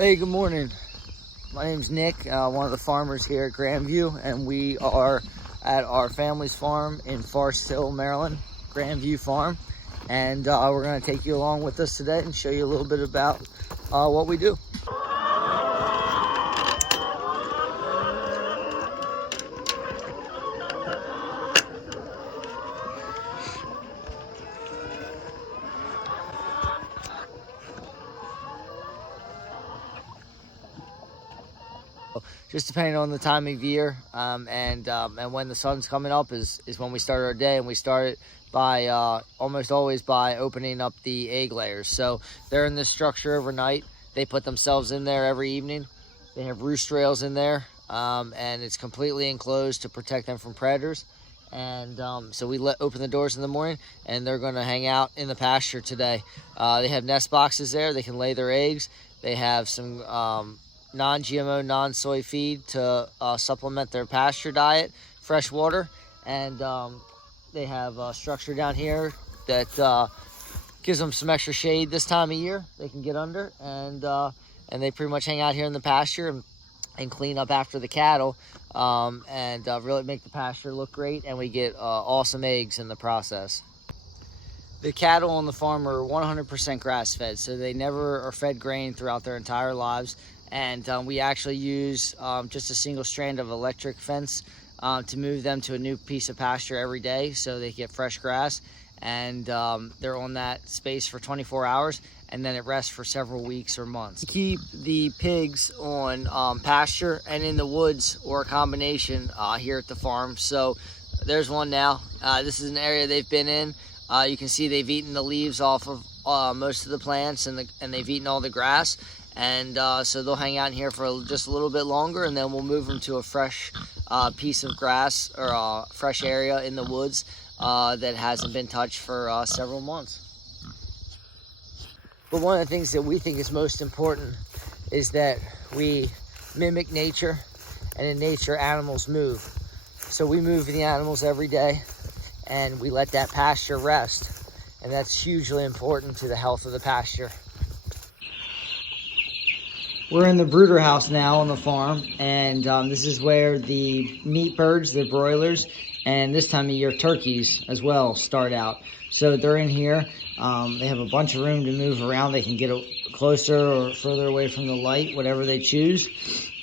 Hey, good morning. My name's Nick, one of the farmers here at Grandview, and we are at our family's farm in Forest Hill, Maryland, Grandview Farm. And we're going to take you along with us today and show you a little bit about what we do. Just depending on the time of year and when the sun's coming up is when we start our day, and we start it by almost always by opening up the egg layers. So they're in this structure overnight. They put themselves in there every evening. They have roost rails in there, and it's completely enclosed to protect them from predators. And so we open the doors in the morning, and they're going to hang out in the pasture today. They have nest boxes there. They can lay their eggs. They have some non-GMO, non-soy feed to supplement their pasture diet, fresh water, and they have a structure down here that gives them some extra shade this time of year. They can get under, and they pretty much hang out here in the pasture and clean up after the cattle, and really make the pasture look great, and we get awesome eggs in the process. The cattle on the farm are 100% grass-fed, so they never are fed grain throughout their entire lives. And we actually use just a single strand of electric fence to move them to a new piece of pasture every day so they get fresh grass. And they're on that space for 24 hours, and then it rests for several weeks or months. We keep the pigs on pasture and in the woods, or a combination here at the farm. So there's one now. This is an area they've been in. You can see they've eaten the leaves off of most of the plants, and they've eaten all the grass. And so they'll hang out in here for just a little bit longer, and then we'll move them to a fresh piece of grass or a fresh area in the woods that hasn't been touched for several months. But one of the things that we think is most important is that we mimic nature, and in nature animals move. So we move the animals every day, and we let that pasture rest, and that's hugely important to the health of the pasture. We're in the Brooder House now on the farm, and this is where the meat birds, the broilers, and this time of year turkeys as well start out. So they're in here. They have a bunch of room to move around. They can get closer or further away from the light, whatever they choose.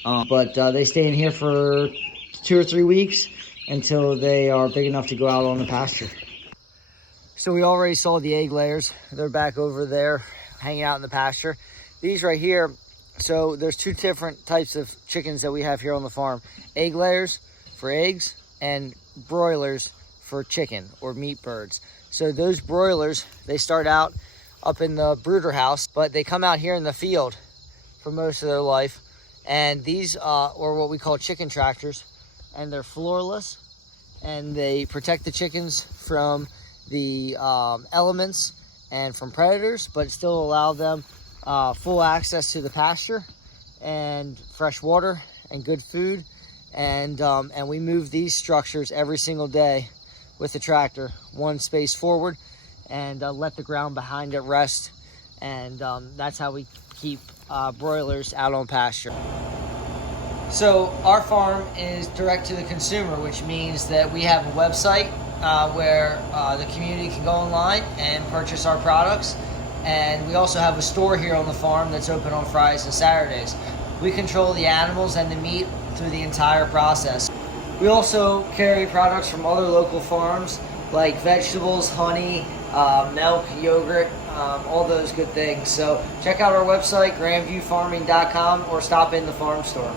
But they stay in here for 2 or 3 weeks until they are big enough to go out on the pasture. So we already saw the egg layers. They're back over there hanging out in the pasture. These right here, so there's 2 different types of chickens that we have here on the farm. Egg layers for eggs, and broilers for chicken or meat birds. So those broilers, they start out up in the Brooder House, but they come out here in the field for most of their life. And these are what we call chicken tractors, and they're floorless, and they protect the chickens from the elements and from predators, but still allow them full access to the pasture and fresh water and good food. And we move these structures every single day with the tractor, one space forward, and let the ground behind it rest. And that's how we keep broilers out on pasture. So our farm is direct to the consumer, which means that we have a website where the community can go online and purchase our products. And we also have a store here on the farm that's open on Fridays and Saturdays. We control the animals and the meat through the entire process. We also carry products from other local farms like vegetables, honey, milk, yogurt, all those good things. So check out our website, grandviewfarming.com, or stop in the farm store.